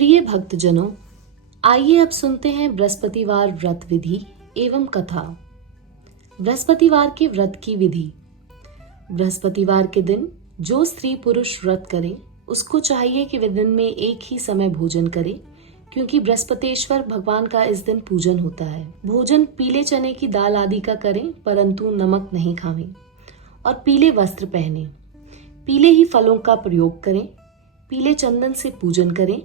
प्रिय भक्तजनों, आइए अब सुनते हैं बृहस्पतिवार व्रत विधि एवं कथा। बृहस्पतिवार के व्रत की विधि। बृहस्पतिवार के दिन जो स्त्री पुरुष व्रत करे उसको चाहिए कि वे दिन में एक ही समय भोजन करे, क्योंकि बृहस्पतिश्वर भगवान का इस दिन पूजन होता है। भोजन पीले चने की दाल आदि का करें, परंतु नमक नहीं खावें और पीले वस्त्र पहने। पीले ही फलों का प्रयोग करें। पीले चंदन से पूजन करें।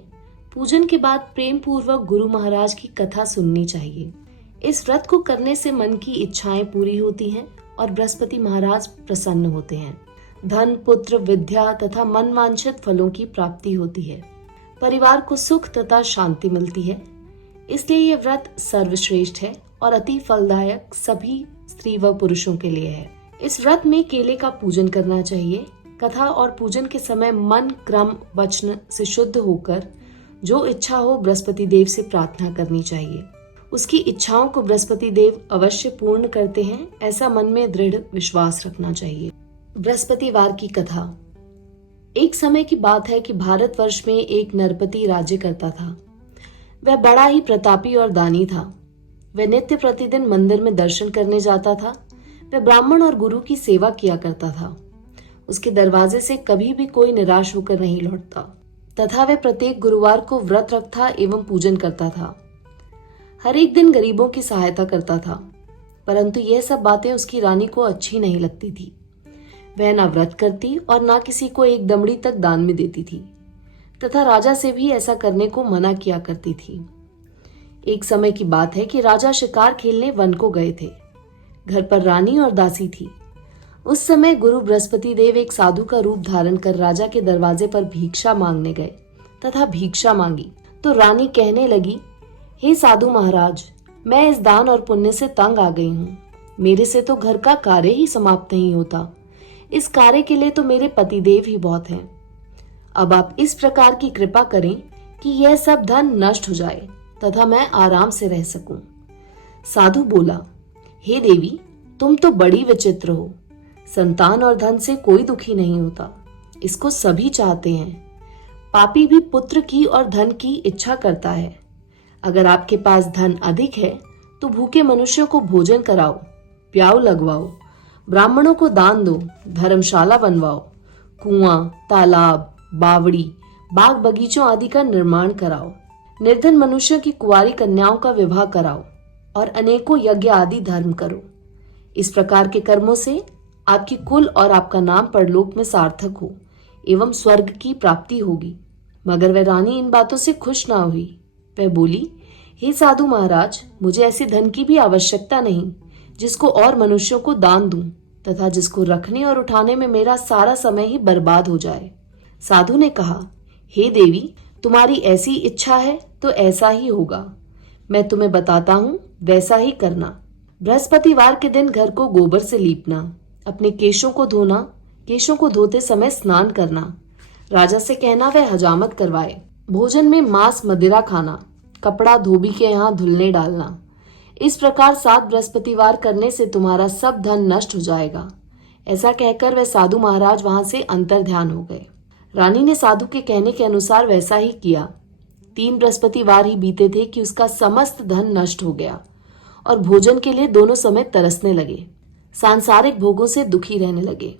पूजन के बाद प्रेम पूर्वक गुरु महाराज की कथा सुननी चाहिए। इस व्रत को करने से मन की इच्छाएं पूरी होती हैं और बृहस्पति महाराज प्रसन्न होते हैं। धन, पुत्र, विद्या तथा मन वांछित फलों की प्राप्ति होती है। परिवार को सुख तथा शांति मिलती है। इसलिए यह व्रत सर्वश्रेष्ठ है और अति फलदायक सभी स्त्री व पुरुषों के लिए है। इस व्रत में केले का पूजन करना चाहिए। कथा और पूजन के समय मन, क्रम, वचन से शुद्ध होकर जो इच्छा हो बृहस्पति देव से प्रार्थना करनी चाहिए। उसकी इच्छाओं को बृहस्पति देव अवश्य पूर्ण करते हैं, ऐसा मन में दृढ़ विश्वास रखना चाहिए। बृहस्पतिवार की कथा। एक समय की बात है कि भारतवर्ष में एक नरपति राज्य करता था। वह बड़ा ही प्रतापी और दानी था। वह नित्य प्रतिदिन मंदिर में दर्शन करने जाता था। वह ब्राह्मण और गुरु की सेवा किया करता था। उसके दरवाजे से कभी भी कोई निराश होकर नहीं लौटता तथा वह प्रत्येक गुरुवार को व्रत रखता एवं पूजन करता था। हर एक दिन गरीबों की सहायता करता था, परंतु यह सब बातें उसकी रानी को अच्छी नहीं लगती थी। वह ना व्रत करती और ना किसी को एक दमड़ी तक दान में देती थी तथा राजा से भी ऐसा करने को मना किया करती थी। एक समय की बात है कि राजा शिकार खेलने वन को गए थे। घर पर रानी और दासी थी। उस समय गुरु बृहस्पति देव एक साधु का रूप धारण कर राजा के दरवाजे पर भिक्षा मांगने गए तथा भिक्षा मांगी तो रानी कहने लगी, हे साधु महाराज, मैं इस दान और पुण्य से तंग आ गई हूँ। मेरे से तो घर का कार्य ही समाप्त नहीं होता। इस कार्य के लिए तो मेरे पतिदेव ही बहुत हैं। अब आप इस प्रकार की कृपा करें कि यह सब धन नष्ट हो जाए तथा मैं आराम से रह सकूं। साधु बोला, हे देवी, तुम तो बड़ी विचित्र हो। संतान और धन से कोई दुखी नहीं होता, इसको सभी चाहते हैं। पापी भी पुत्र की और धन की इच्छा करता है। अगर आपके पास धन अधिक है तो भूखे मनुष्यों को भोजन कराओ, प्याऊ लगवाओ, ब्राह्मणों को दान दो, धर्मशाला बनवाओ, कुआं, तालाब, बावड़ी, बाग बगीचों आदि का निर्माण कराओ। निर्धन मनुष्यों की कुंवारी कन्याओं का विवाह कराओ और अनेकों यज्ञ आदि धर्म करो। इस प्रकार के कर्मों से आपकी कुल और आपका नाम परलोक में सार्थक हो एवं स्वर्ग की प्राप्ति होगी। मगर वह रानी इन बातों से खुश ना हुई। वह बोली, हे साधु महाराज, मुझे ऐसे धन की भी आवश्यकता नहीं जिसको और मनुष्यों को दान दूं तथा जिसको रखने और उठाने में मेरा सारा समय ही बर्बाद हो जाए। साधु ने कहा, हे देवी, तुम्हारी ऐसी इच्छा है तो ऐसा ही होगा। मैं तुम्हें बताता हूँ, वैसा ही करना। बृहस्पतिवार के दिन घर को गोबर से लीपना, अपने केशों को धोना, केशों को धोते समय स्नान करना, राजा से कहना वह हजामत करवाए, भोजन में मांस मदिरा खाना, कपड़ा धोबी के यहाँ धुलने डालना। इस प्रकार 7 बृहस्पतिवार करने से तुम्हारा सब धन नष्ट हो जाएगा। ऐसा कहकर वह साधु महाराज वहां से अंतर ध्यान हो गए। रानी ने साधु के कहने के अनुसार वैसा ही किया। 3 बृहस्पतिवार ही बीते थे कि उसका समस्त धन नष्ट हो गया और भोजन के लिए दोनों समय तरसने लगे, सांसारिक भोगों से दुखी रहने लगे।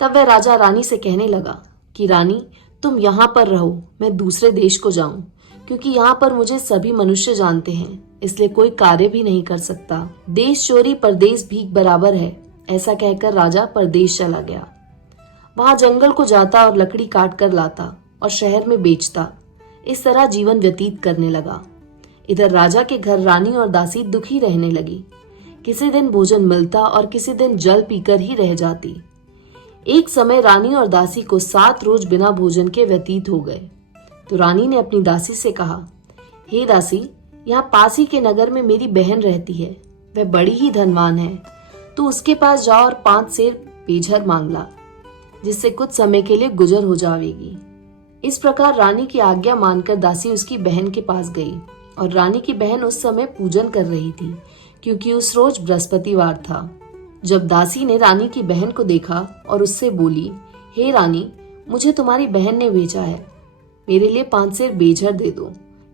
तब वह राजा रानी से कहने लगा कि रानी, तुम यहाँ पर रहो, मैं दूसरे देश को जाऊं, क्योंकि यहाँ पर मुझे सभी मनुष्य जानते हैं, इसलिए कोई कार्य भी नहीं कर सकता। देश चोरी परदेश भीख बराबर है। ऐसा कहकर राजा परदेश चला गया। वहां जंगल को जाता और लकड़ी काट कर लाता और शहर में बेचता। इस तरह जीवन व्यतीत करने लगा। इधर राजा के घर रानी और दासी दुखी रहने लगी। किसी दिन भोजन मिलता और किसी दिन जल पीकर ही रह जाती। एक समय रानी और दासी को 7 रोज बिना भोजन के व्यतीत हो गए। तो रानी ने अपनी दासी से कहा, हे दासी, यहाँ पास ही के नगर में मेरी बहन रहती है। वह बड़ी ही धनवान है। तो उसके पास जाओ और 5 सेर पेझर मांग ला, जिससे कुछ समय के लिए गुजर हो जाएगी। इस प्रकार रानी की आज्ञा मानकर दासी उसकी बहन के पास गई और रानी की बहन उस समय पूजन कर रही थी, क्योंकि उस रोज बृहस्पतिवार था। जब दासी ने रानी की बहन को देखा और उससे बोली, हे रानी, मुझे तुम्हारी बहन ने भेजा है। मेरे लिए 5 सेर बेझर दे दो।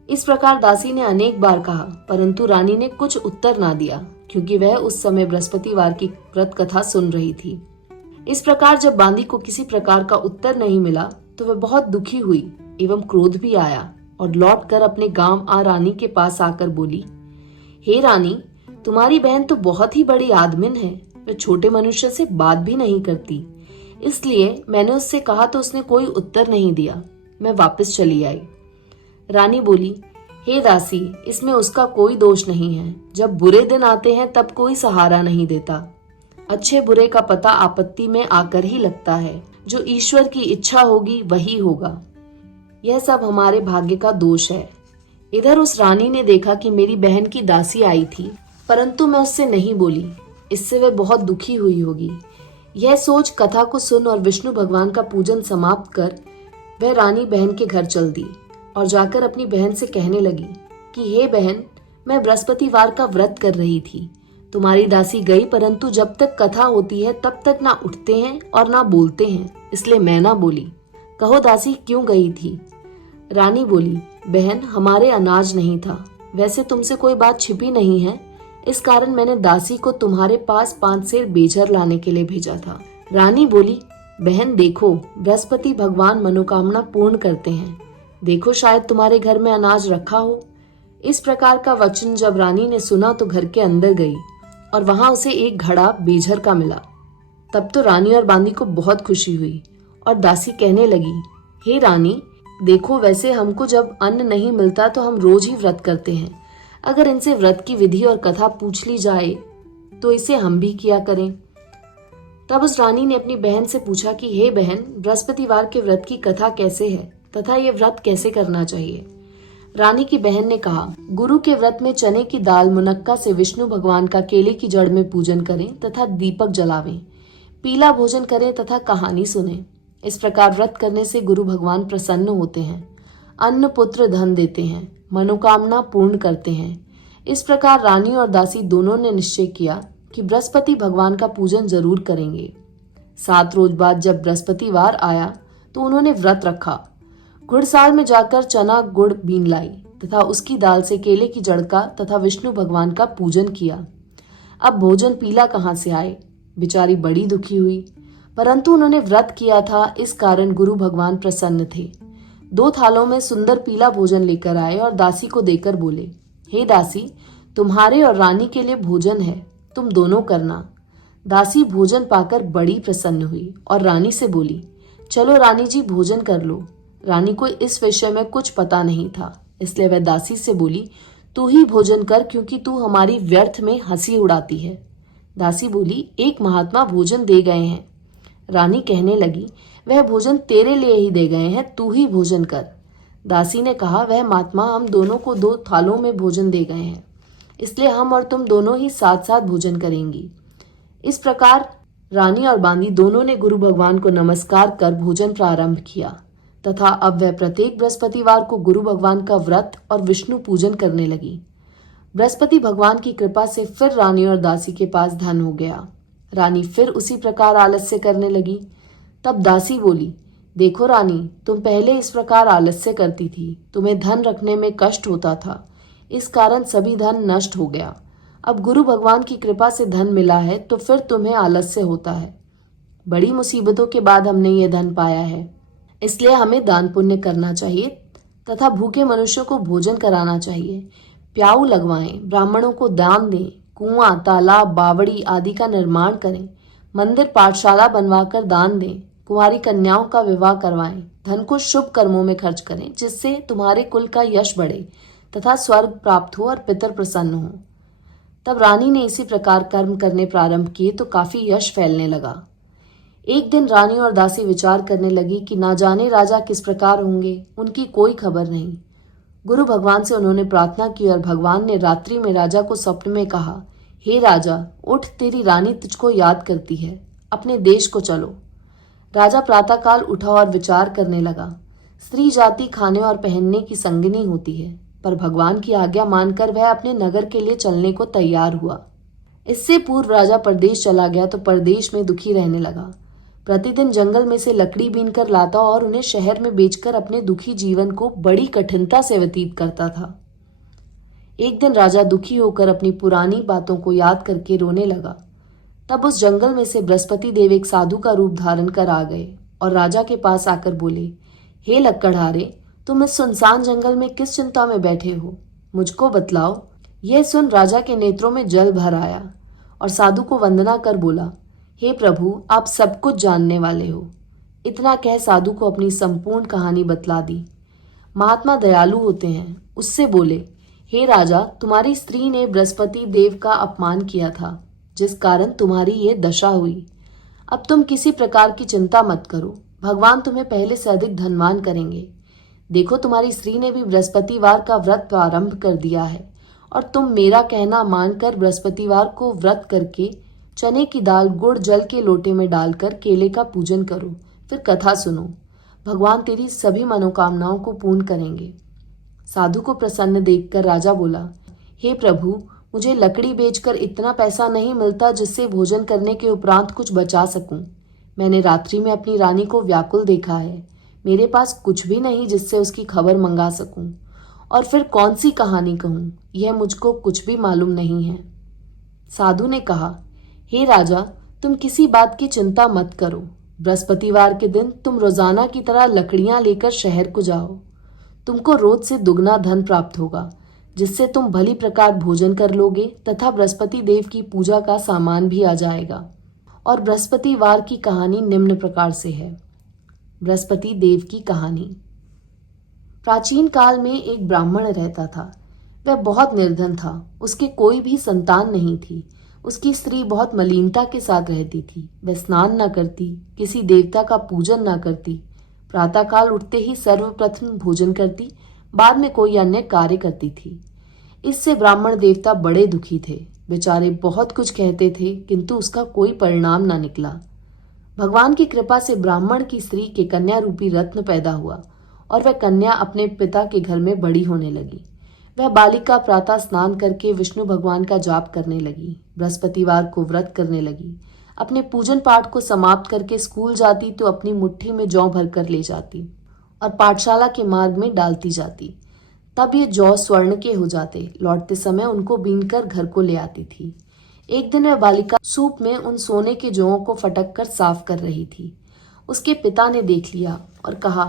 इस प्रकार दासी ने अनेक बार कहा, परंतु रानी ने कुछ उत्तर ना दिया, क्योंकि वह उस समय बृहस्पतिवार की व्रत कथा सुन रही थी। इस प्रकार जब बांदी को किसी प्रकार का उत्तर नहीं मिला तो वह बहुत दुखी हुई एवं क्रोध भी आया और लौटकर अपने गांव रानी के पास आकर बोली, हे रानी, तुम्हारी बहन तो बहुत ही बड़ी आदमिन है, वह छोटे मनुष्य से बात भी नहीं करती। इसलिए मैंने उससे कहा तो उसने कोई उत्तर नहीं दिया। मैं वापस चली आई। रानी बोली, हे दासी, इसमें उसका कोई दोष नहीं है। जब बुरे दिन आते हैं तब कोई सहारा नहीं देता। अच्छे बुरे का पता आपत्ति में आकर ही लगता है। जो ईश्वर की इच्छा होगी वही होगा। यह सब हमारे भाग्य का दोष है। इधर उस रानी ने देखा कि मेरी बहन की दासी आई थी, परंतु मैं उससे नहीं बोली। इससे वह बहुत दुखी हुई होगी। यह सोच कथा को सुन और विष्णु भगवान का पूजन समाप्त कर वह रानी बहन के घर चल दी और जाकर अपनी बहन से कहने लगी कि हे बहन, मैं बृहस्पतिवार का व्रत कर रही थी। तुम्हारी दासी गई, परंतु जब तक कथा होती है तब तक ना उठते हैं और ना बोलते हैं, इसलिए मैं ना बोली। कहो दासी, क्यों गई थी? रानी बोली, बहन, हमारे अनाज नहीं था। वैसे तुमसे कोई बात छिपी नहीं है, इस कारण मैंने दासी को तुम्हारे पास 5 सेर बेझर लाने के लिए भेजा था। रानी बोली, बहन देखो, बृहस्पति भगवान मनोकामना पूर्ण करते हैं। देखो, शायद तुम्हारे घर में अनाज रखा हो। इस प्रकार का वचन जब रानी ने सुना तो घर के अंदर गई और वहां उसे एक घड़ा बेझर का मिला। तब तो रानी और बांदी को बहुत खुशी हुई और दासी कहने लगी, हे रानी, देखो, वैसे हमको जब अन्न नहीं मिलता तो हम रोज ही व्रत करते हैं। अगर इनसे व्रत की विधि और कथा पूछ ली जाए तो इसे हम भी किया करें। तब उस रानी ने अपनी बहन से पूछा कि हे बहन, बृहस्पतिवार के व्रत की कथा कैसे है तथा ये व्रत कैसे करना चाहिए? रानी की बहन ने कहा, गुरु के व्रत में चने की दाल मुनक्का से विष्णु भगवान का केले की जड़ में पूजन करें तथा दीपक जलावें, पीला भोजन करें तथा कहानी सुने। इस प्रकार व्रत करने से गुरु भगवान प्रसन्न होते हैं, अन्न पुत्र धन देते हैं, मनोकामना पूर्ण करते हैं। इस प्रकार रानी और दासी दोनों ने निश्चय किया कि बृहस्पति भगवान का पूजन जरूर करेंगे। 7 रोज बाद जब बृहस्पतिवार आया तो उन्होंने व्रत रखा। घुड़साल में जाकर चना गुड़ बीन लाई तथा उसकी दाल से केले की जड़ का तथा विष्णु भगवान का पूजन किया। अब भोजन पीला कहाँ से आए? बेचारी बड़ी दुखी हुई, परंतु उन्होंने व्रत किया था, इस कारण गुरु भगवान प्रसन्न थे। 2 थालों में सुंदर पीला भोजन लेकर आए और दासी को देकर बोले, हे दासी, तुम्हारे और रानी के लिए भोजन है, तुम दोनों करना। दासी भोजन पाकर बड़ी प्रसन्न हुई और रानी से बोली, चलो रानी जी, भोजन कर लो। रानी को इस विषय में कुछ पता नहीं था, इसलिए वह दासी से बोली, तू ही भोजन कर, क्योंकि तू हमारी व्यर्थ में हंसी उड़ाती है। दासी बोली, एक महात्मा भोजन दे गए हैं। रानी कहने लगी, वह भोजन तेरे लिए ही दे गए हैं, तू ही भोजन कर। दासी ने कहा, वह महात्मा हम दोनों को 2 थालों में भोजन दे गए हैं, इसलिए हम और तुम दोनों ही साथ साथ भोजन करेंगी। इस प्रकार रानी और बांदी दोनों ने गुरु भगवान को नमस्कार कर भोजन प्रारंभ किया तथा अब वह प्रत्येक बृहस्पतिवार को गुरु भगवान का व्रत और विष्णु पूजन करने लगी। बृहस्पति भगवान की कृपा से फिर रानी और दासी के पास धन हो गया। रानी फिर उसी प्रकार आलस्य करने लगी। तब दासी बोली, देखो रानी, तुम पहले इस प्रकार आलस्य करती थी, तुम्हें धन रखने में कष्ट होता था, इस कारण सभी धन नष्ट हो गया। अब गुरु भगवान की कृपा से धन मिला है तो फिर तुम्हें आलस्य होता है। बड़ी मुसीबतों के बाद हमने ये धन पाया है, इसलिए हमें दान पुण्य करना चाहिए तथा भूखे मनुष्यों को भोजन कराना चाहिए। प्याऊ लगवाएं, ब्राह्मणों को दान दें, कुआं, तालाब, बावड़ी आदि का निर्माण करें, मंदिर, पाठशाला बनवाकर दान दें, कुंवारी कन्याओं का विवाह करवाएं, धन को शुभ कर्मों में खर्च करें, जिससे तुम्हारे कुल का यश बढ़े तथा स्वर्ग प्राप्त हो और पितर प्रसन्न हो। तब रानी ने इसी प्रकार कर्म करने प्रारंभ किए तो काफी यश फैलने लगा। एक दिन रानी और दासी विचार करने लगी कि ना जाने राजा किस प्रकार होंगे, उनकी कोई खबर नहीं। गुरु भगवान से उन्होंने प्रार्थना की और भगवान ने रात्रि में राजा को स्वप्न में कहा, हे राजा, उठ, तेरी रानी तुझको याद करती है, अपने देश को चलो। राजा प्रातःकाल उठा और विचार करने लगा। स्त्री जाति खाने और पहनने की संगिनी होती है, पर भगवान की आज्ञा मानकर वह अपने नगर के लिए चलने को तैयार हुआ। इससे पूर्व राजा परदेश चला गया तो परदेश में दुखी रहने लगा। प्रतिदिन जंगल में से लकड़ी बीन कर लाता और उन्हें शहर में बेचकर अपने दुखी जीवन को बड़ी कठिनता से व्यतीत करता था। एक दिन राजा दुखी होकर अपनी पुरानी बातों को याद करके रोने लगा। तब उस जंगल में से बृहस्पति देव एक साधु का रूप धारण कर आ गए और राजा के पास आकर बोले, हे लक्कड़हारे, तुम इस सुनसान जंगल में किस चिंता में बैठे हो, मुझको बतलाओ। यह सुन राजा के नेत्रों में जल भर आया और साधु को वंदना कर बोला, हे प्रभु, आप सब कुछ जानने वाले हो। इतना कह साधु को अपनी संपूर्ण कहानी बतला दी। महात्मा दयालु होते हैं। उससे बोले, हे राजा, तुम्हारी स्त्री ने बृहस्पति देव का अपमान किया था, जिस कारण तुम्हारी ये दशा हुई। अब तुम किसी प्रकार की चिंता मत करो, भगवान तुम्हें पहले से अधिक धनवान करेंगे। देखो, तुम्हारी स्त्री ने भी बृहस्पतिवार का व्रत प्रारंभ कर दिया है और तुम मेरा कहना मानकर बृहस्पतिवार को व्रत करके चने की दाल गुड़ जल के लोटे में डालकर केले का पूजन करो, फिर कथा सुनो। भगवान तेरी सभी मनोकामनाओं को पूर्ण करेंगे। साधु को प्रसन्न देखकर राजा बोला, हे प्रभु, मुझे लकड़ी बेचकर इतना पैसा नहीं मिलता जिससे भोजन करने के उपरांत कुछ बचा सकूं। मैंने रात्रि में अपनी रानी को व्याकुल देखा है। मेरे पास कुछ भी नहीं जिससे उसकी खबर मंगा सकूं। और फिर कौन सी कहानी कहूं, यह मुझको कुछ भी मालूम नहीं है। साधु ने कहा, हे राजा, तुम किसी बात की चिंता मत करो। बृहस्पतिवार के दिन तुम रोजाना की तरह लकड़ियां लेकर शहर को जाओ। तुमको रोज से दुगना धन प्राप्त होगा, जिससे तुम भली प्रकार भोजन कर लोगे तथा बृहस्पति देव की पूजा का सामान भी आ जाएगा। और बृहस्पतिवार की कहानी निम्न प्रकार से है। बृहस्पति देव की कहानी। प्राचीन काल में एक ब्राह्मण रहता था। वह बहुत निर्धन था। उसके कोई भी संतान नहीं थी। उसकी स्त्री बहुत मलिनता के साथ रहती थी। वह स्नान न करती, किसी देवता का पूजन न करती, प्रातःकाल उठते ही सर्वप्रथम भोजन करती, बाद में कोई अन्य कार्य करती थी। इससे ब्राह्मण देवता बड़े दुखी थे। बेचारे बहुत कुछ कहते थे, किंतु उसका कोई परिणाम न निकला। भगवान की कृपा से ब्राह्मण की स्त्री के कन्या रूपी रत्न पैदा हुआ और वह कन्या अपने पिता के घर में बड़ी होने लगी। वह बालिका प्रातः स्नान करके विष्णु भगवान का जाप करने लगी, बृहस्पतिवार को व्रत करने लगी। अपने पूजन पाठ को समाप्त करके स्कूल जाती तो अपनी मुट्ठी में जौ भरकर ले जाती और पाठशाला के मार्ग में डालती जाती। तब ये जौ स्वर्ण के हो जाते। लौटते समय उनको बीनकर घर को ले आती थी। एक दिन वह बालिका सूप में उन सोने के जौओं को फटक कर साफ कर रही थी। उसके पिता ने देख लिया और कहा,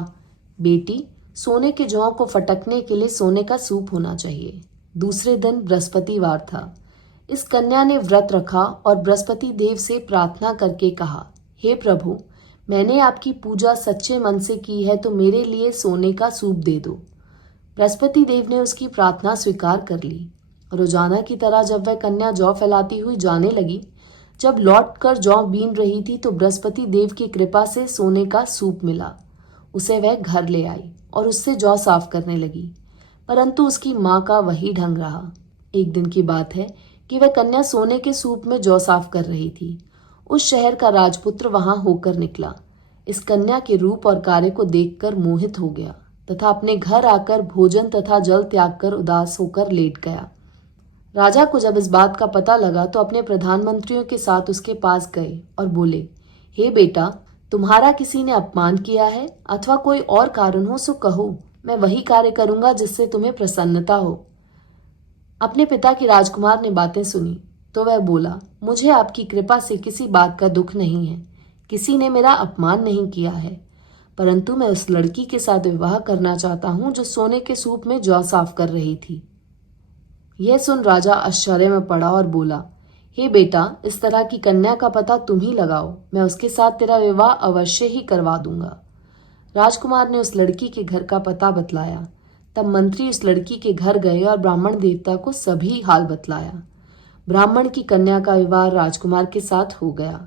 बेटी, सोने के जौं को फटकने के लिए सोने का सूप होना चाहिए। दूसरे दिन बृहस्पतिवार था। इस कन्या ने व्रत रखा और बृहस्पति देव से प्रार्थना करके कहा, हे प्रभु, मैंने आपकी पूजा सच्चे मन से की है तो मेरे लिए सोने का सूप दे दो। बृहस्पति देव ने उसकी प्रार्थना स्वीकार कर ली। रोजाना की तरह जब वह कन्या जौ फैलाती हुई जाने लगी, जब लौट कर जौ बीन रही थी तो बृहस्पति देव की कृपा से सोने का सूप मिला। उसे वह घर ले आई और उससे जौ साफ करने लगी, परंतु उसकी माँ का वही ढंग रहा। एक दिन की बात है कि वह कन्या सोने के सूप में जौ साफ कर रही थी। उस शहर का राजपुत्र वहां होकर निकला। इस कन्या के रूप और कार्य को देखकर मोहित हो गया तथा अपने घर आकर भोजन तथा जल त्याग कर उदास होकर लेट गया। राजा को जब इस बात का पता लगा तो अपने प्रधानमंत्रियों के साथ उसके पास गए और बोले, हे बेटा, तुम्हारा किसी ने अपमान किया है अथवा कोई और कारण हो सो कहो, मैं वही कार्य करूंगा जिससे तुम्हें प्रसन्नता हो। अपने पिता की राजकुमार ने बातें सुनी तो वह बोला, मुझे आपकी कृपा से किसी बात का दुख नहीं है। किसी ने मेरा अपमान नहीं किया है, परंतु मैं उस लड़की के साथ विवाह करना चाहता हूं जो सोने के सूप में जौ साफ कर रही थी। यह सुन राजा आश्चर्य में पड़ा और बोला, हे बेटा, इस तरह की कन्या का पता तुम ही लगाओ, मैं उसके साथ तेरा विवाह अवश्य ही करवा दूंगा। राजकुमार ने उस लड़की के घर का पता बतलाया। तब मंत्री उस लड़की के घर गए और ब्राह्मण देवता को सभी हाल बतलाया। ब्राह्मण की कन्या का विवाह राजकुमार के साथ हो गया।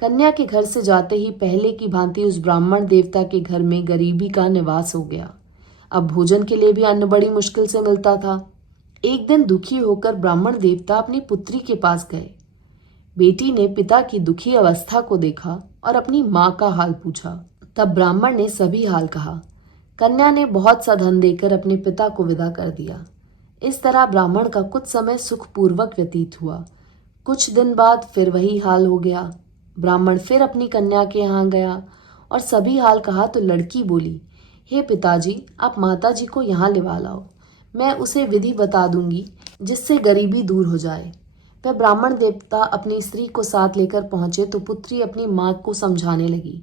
कन्या के घर से जाते ही पहले की भांति उस ब्राह्मण देवता के घर में गरीबी का निवास हो गया। अब भोजन के लिए भी अन्न बड़ी मुश्किल से मिलता था। एक दिन दुखी होकर ब्राह्मण देवता अपनी पुत्री के पास गए। बेटी ने पिता की दुखी अवस्था को देखा और अपनी माँ का हाल पूछा। तब ब्राह्मण ने सभी हाल कहा। कन्या ने बहुत सा धन देकर अपने पिता को विदा कर दिया। इस तरह ब्राह्मण का कुछ समय सुखपूर्वक व्यतीत हुआ। कुछ दिन बाद फिर वही हाल हो गया। ब्राह्मण फिर अपनी कन्या के यहाँ गया और सभी हाल कहा तो लड़की बोली, हे पिताजी, आप माता जी को यहाँ लिवा लाओ, मैं उसे विधि बता दूंगी जिससे गरीबी दूर हो जाए। वह ब्राह्मण देवता अपनी स्त्री को साथ लेकर पहुंचे तो पुत्री अपनी माँ को समझाने लगी,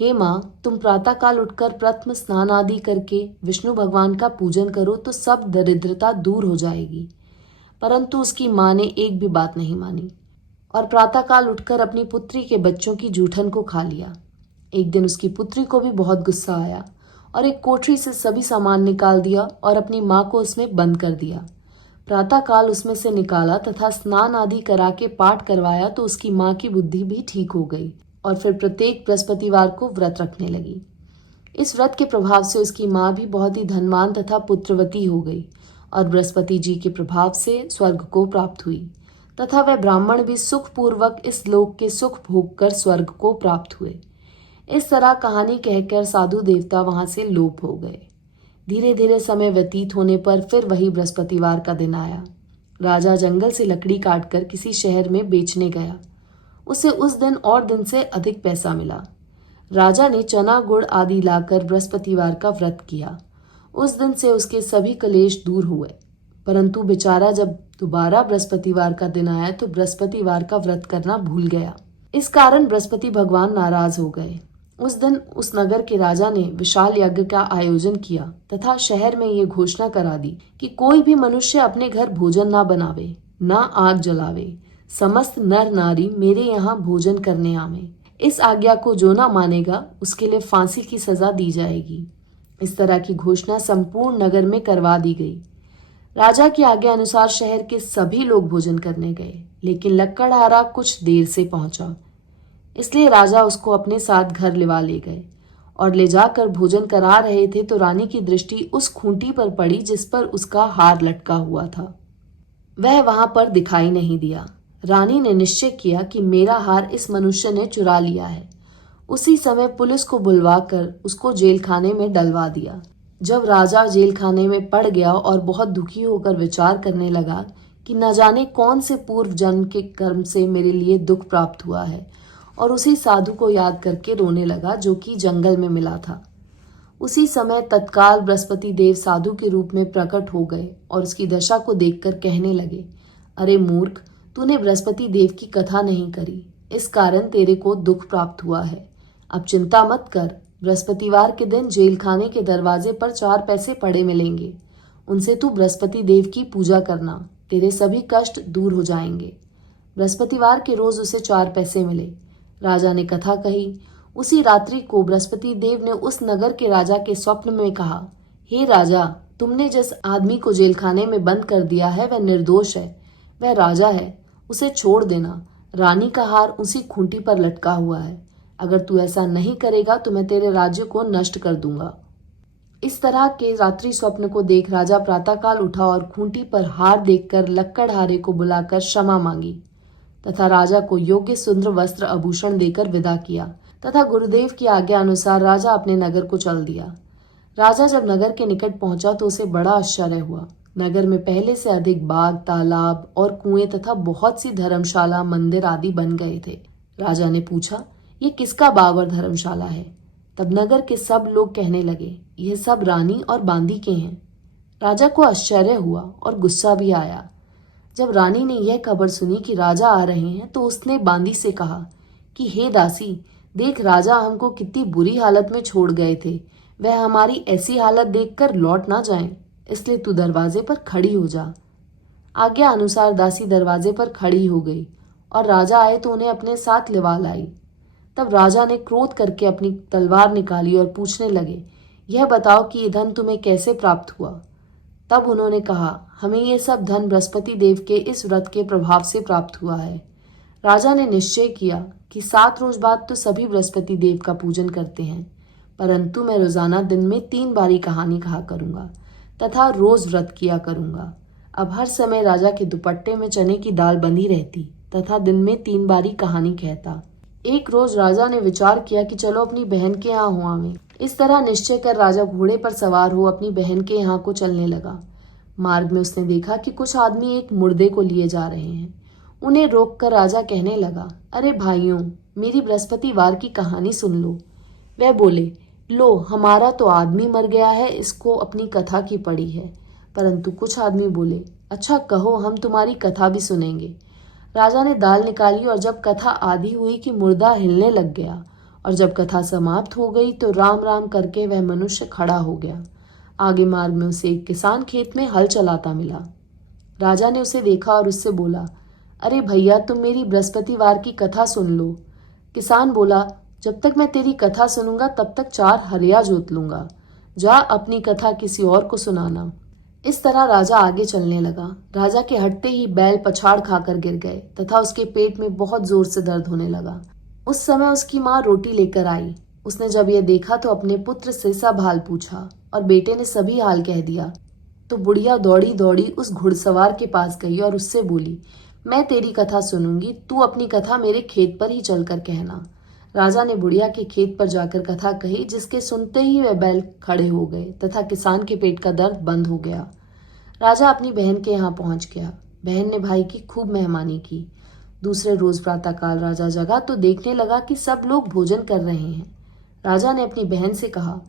हे माँ, तुम प्रातःकाल उठकर प्रथम स्नान आदि करके विष्णु भगवान का पूजन करो तो सब दरिद्रता दूर हो जाएगी। परंतु उसकी माँ ने एक भी बात नहीं मानी और प्रातःकाल उठकर अपनी पुत्री के बच्चों की जूठन को खा लिया। एक दिन उसकी पुत्री को भी बहुत गुस्सा आया और एक कोठरी से सभी सामान निकाल दिया और अपनी माँ को उसमें बंद कर दिया। प्रातःकाल उसमें से निकाला तथा स्नान आदि करा के पाठ करवाया तो उसकी माँ की बुद्धि भी ठीक हो गई और फिर प्रत्येक बृहस्पतिवार को व्रत रखने लगी। इस व्रत के प्रभाव से उसकी माँ भी बहुत ही धनवान तथा पुत्रवती हो गई और बृहस्पति जी के प्रभाव से स्वर्ग को प्राप्त हुई तथा वह ब्राह्मण भी सुखपूर्वक इस लोक के सुख भोग कर स्वर्ग को प्राप्त हुए। इस तरह कहानी कहकर साधु देवता वहां से लोप हो गए। धीरे धीरे समय व्यतीत होने पर फिर वही बृहस्पतिवार का दिन आया। राजा जंगल से लकड़ी काटकर किसी शहर में बेचने गया। उसे उस दिन और दिन से अधिक पैसा मिला। राजा ने चना गुड़ आदि लाकर बृहस्पतिवार का व्रत किया। उस दिन से उसके सभी कलेश दूर हुए। परंतु बेचारा जब दोबारा बृहस्पतिवार का दिन आया तो बृहस्पतिवार का व्रत करना भूल गया। इस कारण बृहस्पति भगवान नाराज हो गए। उस दिन उस नगर के राजा ने विशाल यज्ञ का आयोजन किया तथा शहर में ये घोषणा करा दी कि कोई भी मनुष्य अपने घर भोजन ना बनावे, ना आग जलावे। समस्त नर नारी मेरे यहाँ भोजन करने आवे। इस आज्ञा को जो ना मानेगा उसके लिए फांसी की सजा दी जाएगी। इस तरह की घोषणा संपूर्ण नगर में करवा दी गई। राजा की आज्ञा अनुसार शहर के सभी लोग भोजन करने गए, लेकिन लक्कड़हारा कुछ देर से पहुंचा, इसलिए राजा उसको अपने साथ घर लिवा ले गए और ले जाकर भोजन करा रहे थे तो रानी की दृष्टि उस खूंटी पर पड़ी जिस पर उसका हार लटका हुआ था। वह वहां पर दिखाई नहीं दिया। रानी ने निश्चय किया कि मेरा हार इस मनुष्य ने चुरा लिया है। उसी समय पुलिस को बुलवाकर उसको जेल खाने में डलवा दिया। जब राजा जेल खाने में पड़ गया और बहुत दुखी होकर विचार करने लगा कि न जाने कौन से पूर्व जन्म के कर्म से मेरे लिए दुख प्राप्त हुआ है, और उसी साधु को याद करके रोने लगा जो कि जंगल में मिला था। उसी समय तत्काल बृहस्पति देव साधु के रूप में प्रकट हो गए और उसकी दशा को देखकर कहने लगे, अरे मूर्ख, तूने बृहस्पति देव की कथा नहीं करी, इस कारण तेरे को दुख प्राप्त हुआ है। अब चिंता मत कर, बृहस्पतिवार के दिन जेल खाने के दरवाजे पर 4 पैसे पड़े मिलेंगे, उनसे तू बृहस्पति देव की पूजा करना, तेरे सभी कष्ट दूर हो जाएंगे। बृहस्पतिवार के रोज उसे 4 पैसे मिले। राजा ने कथा कही। उसी रात्रि को बृहस्पति देव ने उस नगर के राजा के स्वप्न में कहा, हे राजा, तुमने जिस आदमी को जेल खाने में बंद कर दिया है वह निर्दोष है, वह राजा है, उसे छोड़ देना। रानी का हार उसी खूंटी पर लटका हुआ है। अगर तू ऐसा नहीं करेगा तो मैं तेरे राज्य को नष्ट कर दूंगा। इस तरह के रात्रि स्वप्न को देख राजा प्रातःकाल उठा और खूंटी पर हार देखकर लक्कड़हारे को बुलाकर क्षमा मांगी तथा राजा को योग्य सुंदर वस्त्र आभूषण देकर विदा किया तथा गुरुदेव की आज्ञा अनुसार राजा अपने नगर को चल दिया। राजा जब नगर के निकट पहुंचा तो उसे बड़ा आश्चर्य हुआ। नगर में पहले से अधिक बाग, तालाब और कुएं तथा बहुत सी धर्मशाला, मंदिर आदि बन गए थे। राजा ने पूछा, ये किसका बाग और धर्मशाला है? तब नगर के सब लोग कहने लगे, यह सब रानी और बांदी के हैं। राजा को आश्चर्य हुआ और गुस्सा भी आया। जब रानी ने यह खबर सुनी कि राजा आ रहे हैं तो उसने बांदी से कहा कि हे दासी, देख राजा हमको कितनी बुरी हालत में छोड़ गए थे, वह हमारी ऐसी हालत देखकर लौट ना जाएं, इसलिए तू दरवाजे पर खड़ी हो जा। आज्ञा अनुसार दासी दरवाजे पर खड़ी हो गई और राजा आए तो उन्हें अपने साथ लिवा लाई। तब राजा ने क्रोध करके अपनी तलवार निकाली और पूछने लगे, यह बताओ कि ये धन तुम्हें कैसे प्राप्त हुआ? तब उन्होंने कहा, हमें ये सब धन बृहस्पति देव के इस व्रत के प्रभाव से प्राप्त हुआ है। राजा ने निश्चय किया कि 7 रोज बाद तो सभी बृहस्पति देव का पूजन करते हैं, परंतु मैं रोजाना दिन में 3 बारी कहानी कहा करूंगा तथा रोज व्रत किया करूंगा। अब हर समय राजा के दुपट्टे में चने की दाल बंधी रहती तथा दिन में 3 बारी कहानी कहता। एक रोज राजा ने विचार किया कि चलो अपनी बहन के यहाँ हो आवें। इस तरह निश्चय कर राजा घोड़े पर सवार हो अपनी बहन के यहाँ को चलने लगा। मार्ग में उसने देखा कि कुछ आदमी एक मुर्दे को लिए जा रहे हैं। उन्हें रोककर राजा कहने लगा, अरे भाइयों, मेरी बृहस्पतिवार की कहानी सुन लो। वह बोले, लो हमारा तो आदमी मर गया है, इसको अपनी कथा की पड़ी है। परंतु कुछ आदमी बोले, अच्छा कहो, हम तुम्हारी कथा भी सुनेंगे। राजा ने दाल निकाली और जब कथा आधी हुई कि मुर्दा हिलने लग गया और जब कथा समाप्त हो गई तो राम राम करके वह मनुष्य खड़ा हो गया। आगे मार्ग में उसे एक किसान खेत में हल चलाता मिला। राजा ने उसे देखा और उससे बोला, अरे भैया, तुम मेरी बृहस्पतिवार की कथा सुन लो। किसान बोला, जब तक मैं तेरी कथा सुनूंगा तब तक 4 हरिया जोत लूंगा। जा अपनी कथा किसी और को सुनाना। इस तरह राजा आगे चलने लगा। राजा के हटते ही बैल पछाड़ खाकर गिर गए तथा उसके पेट में बहुत जोर से दर्द होने लगा। उस समय उसकी माँ रोटी लेकर आई। उसने जब यह देखा तो अपने पुत्र से सब हाल पूछा और बेटे ने सभी हाल कह दिया। तो बुढ़िया दौड़ी दौड़ी उस घुड़सवार के पास गई और उससे बोली, मैं तेरी कथा सुनूंगी, तू अपनी कथा मेरे खेत पर ही चलकर कहना। राजा ने बुढ़िया के खेत पर जाकर कथा कही, जिसके सुनते ही वह बैल खड़े हो गए तथा किसान के पेट का दर्द बंद हो गया। राजा अपनी बहन के यहाँ पहुंच गया। बहन ने भाई की खूब मेहमानी की। दूसरे रोज प्रातःकाल राजा जगा तो देखने लगा कि सब लोग भोजन कर रहे हैं। राजा ने अपनी बहन से कहा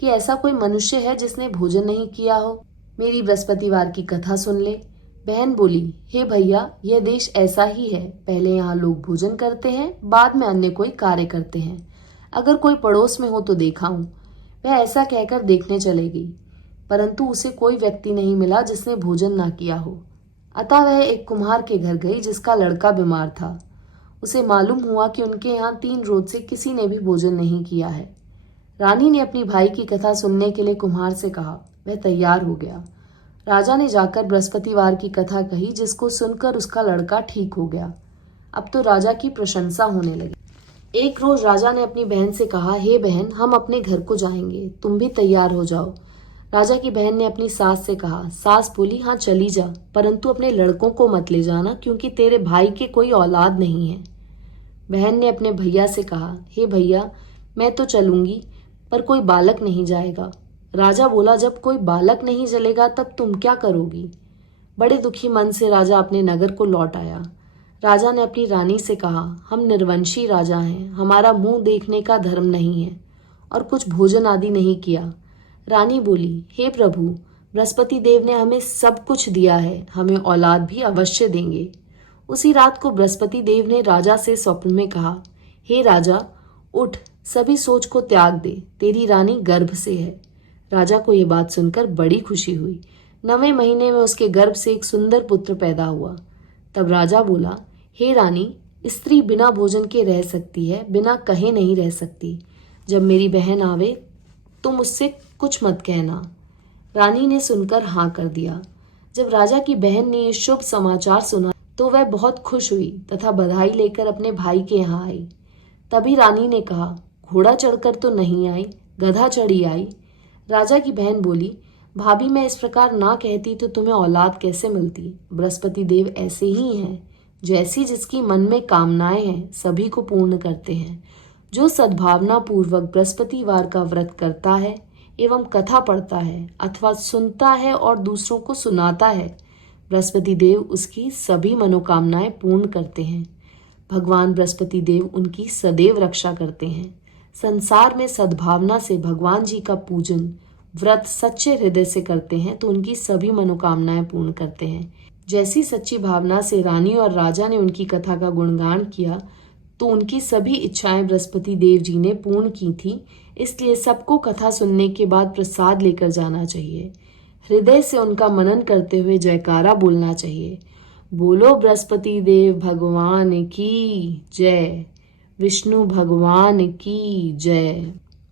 कि ऐसा कोई मनुष्य है जिसने भोजन नहीं किया हो, मेरी बृहस्पतिवार की कथा सुन ले। बहन बोली, हे भैया, यह देश ऐसा ही है, पहले यहाँ लोग भोजन करते हैं, बाद में अन्य कोई कार्य करते हैं। अगर कोई पड़ोस में हो तो देखा हूं। वह ऐसा कहकर देखने चले गई, परंतु उसे कोई व्यक्ति नहीं मिला जिसने भोजन ना किया हो। अतः वह एक कुम्हार के घर गई जिसका लड़का बीमार था। उसे मालूम हुआ कि उनके यहाँ 3 रोज से किसी ने भी भोजन नहीं किया है। रानी ने अपनी भाई की कथा सुनने के लिए कुम्हार से कहा। वह तैयार हो गया। राजा ने जाकर बृहस्पतिवार की कथा कही, जिसको सुनकर उसका लड़का ठीक हो गया। अब तो राजा की प्रशंसा होने लगी। एक रोज राजा ने अपनी बहन से कहा, हे बहन, हम अपने घर को जाएंगे, तुम भी तैयार हो जाओ। राजा की बहन ने अपनी सास से कहा। सास बोली, हाँ चली जा, परंतु अपने लड़कों को मत ले जाना, क्योंकि तेरे भाई के कोई औलाद नहीं है। बहन ने अपने भैया से कहा, हे भैया, मैं तो चलूंगी, पर कोई बालक नहीं जाएगा। राजा बोला, जब कोई बालक नहीं चलेगा तब तुम क्या करोगी। बड़े दुखी मन से राजा अपने नगर को लौट आया। राजा ने अपनी रानी से कहा, हम निर्वंशी राजा हैं, हमारा मुंह देखने का धर्म नहीं है और कुछ भोजन आदि नहीं किया। रानी बोली, हे प्रभु, बृहस्पति देव ने हमें सब कुछ दिया है, हमें औलाद भी अवश्य देंगे। उसी रात को बृहस्पति देव ने राजा से स्वप्न में कहा, हे राजा, उठ, सभी सोच को त्याग दे, तेरी रानी गर्भ से है। राजा को यह बात सुनकर बड़ी खुशी हुई। 9वें महीने में उसके गर्भ से एक सुंदर पुत्र पैदा हुआ। तब राजा बोला, हे रानी, स्त्री बिना भोजन के रह सकती है, बिना कहे नहीं रह सकती। जब मेरी बहन आवे तुम उससे कुछ मत कहना। रानी ने सुनकर हाँ कर दिया। जब राजा की बहन ने यह शुभ समाचार सुना तो वह बहुत खुश हुई तथा बधाई लेकर अपने भाई के यहाँ आई। तभी रानी ने कहा, घोड़ा चढ़कर तो नहीं आई, गधा चढ़ी आई। राजा की बहन बोली, भाभी, मैं इस प्रकार ना कहती तो तुम्हें औलाद कैसे मिलती। बृहस्पति देव ऐसे ही हैं, जैसी जिसकी मन में कामनाएं हैं सभी को पूर्ण करते हैं। जो सद्भावना पूर्वक बृहस्पतिवार का व्रत करता है एवं कथा पढ़ता है अथवा सुनता है और दूसरों को सुनाता है, बृहस्पति देव उसकी सभी मनोकामनाएं पूर्ण करते हैं। भगवान बृहस्पति देव उनकी सदैव रक्षा करते हैं। संसार में सद्भावना से भगवान जी का पूजन व्रत सच्चे हृदय से करते हैं तो उनकी सभी मनोकामनाएं पूर्ण करते हैं। जैसी सच्ची भावना से रानी और राजा ने उनकी कथा का गुणगान किया तो उनकी सभी इच्छाएं बृहस्पति देव जी ने पूर्ण की थी। इसलिए सबको कथा सुनने के बाद प्रसाद लेकर जाना चाहिए। हृदय से उनका मनन करते हुए जयकारा बोलना चाहिए। बोलो बृहस्पति देव भगवान की जय, विष्णु भगवान की जय।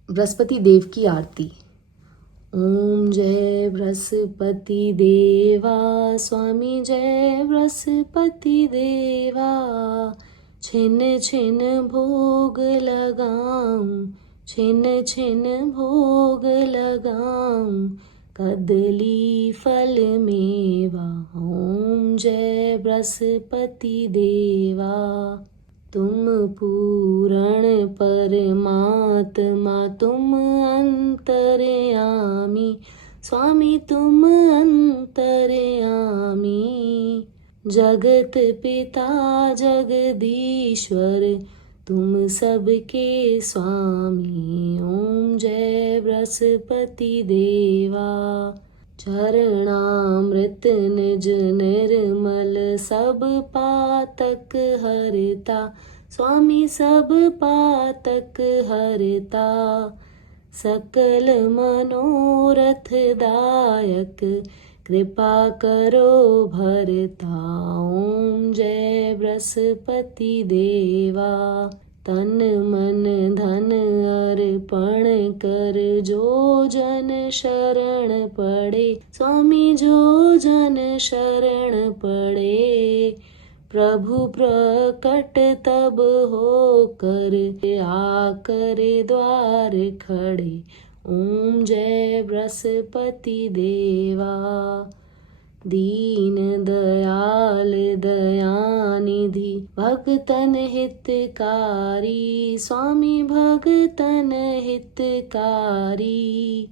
बृहस्पति देव की आरती। ओम जय बृहस्पति देवा, स्वामी जय बृहस्पति देवा। छिन छिन भोग लगाऊं, छिन छिन भोग लगाऊं, कदली फल मेवा। ओम जय बृहस्पति देवा। तुम पूरण परमात्मा, तुम अंतर्यामी, स्वामी तुम अंतर्यामी। जगत पिता जगदीश्वर, तुम सबके स्वामी। ओम जय बृहस्पति देवा। चरणामृत निज निर्मल सब पातक हरता। स्वामी सब पातक हरता। सकल मनोरथ दायक कृपा करो भरता। ओम जय बृहस्पति देवा। तन मन धन अर्पण कर जो जन शरण पड़े। स्वामी जो जन शरण पड़े। प्रभु प्रकट तब हो कर आकर द्वार खड़े। ओम जय बृहस्पति देवा। दीन दयाल दयानिधि भगतन हितकारी। स्वामी भगतन हितकारी।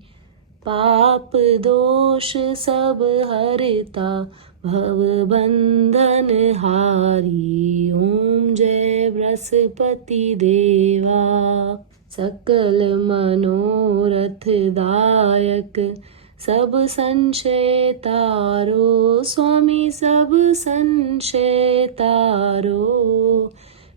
पाप दोष सब हरता भव बंधन हारी। ओम जय बृहस्पति देवा। सकल मनोरथ दायक सब संशय तारो। स्वामी सब संशय तारो।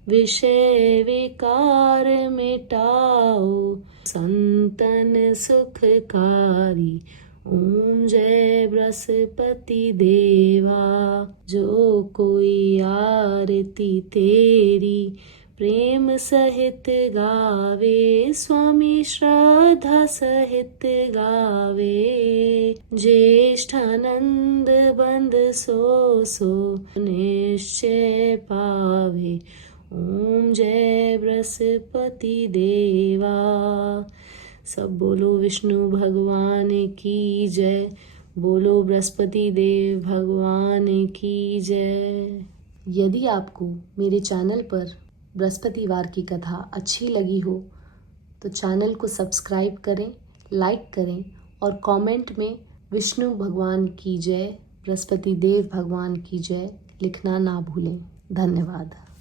विषय विकार मिटाओ संतन सुखकारी। ओम जय बृहस्पति देवा। जो कोई आरती तेरी प्रेम सहित गावे। स्वामी श्रद्धा सहित गावे। ज्येष्ठानंद बंद सो निश्चय पावे। ओम जय बृहस्पति देवा। सब बोलो विष्णु भगवान की जय। बोलो बृहस्पति देव भगवान की जय। यदि आपको मेरे चैनल पर बृहस्पतिवार की कथा अच्छी लगी हो तो चैनल को सब्सक्राइब करें, लाइक करें और कमेंट में विष्णु भगवान की जय, बृहस्पति देव भगवान की जय लिखना ना भूलें। धन्यवाद।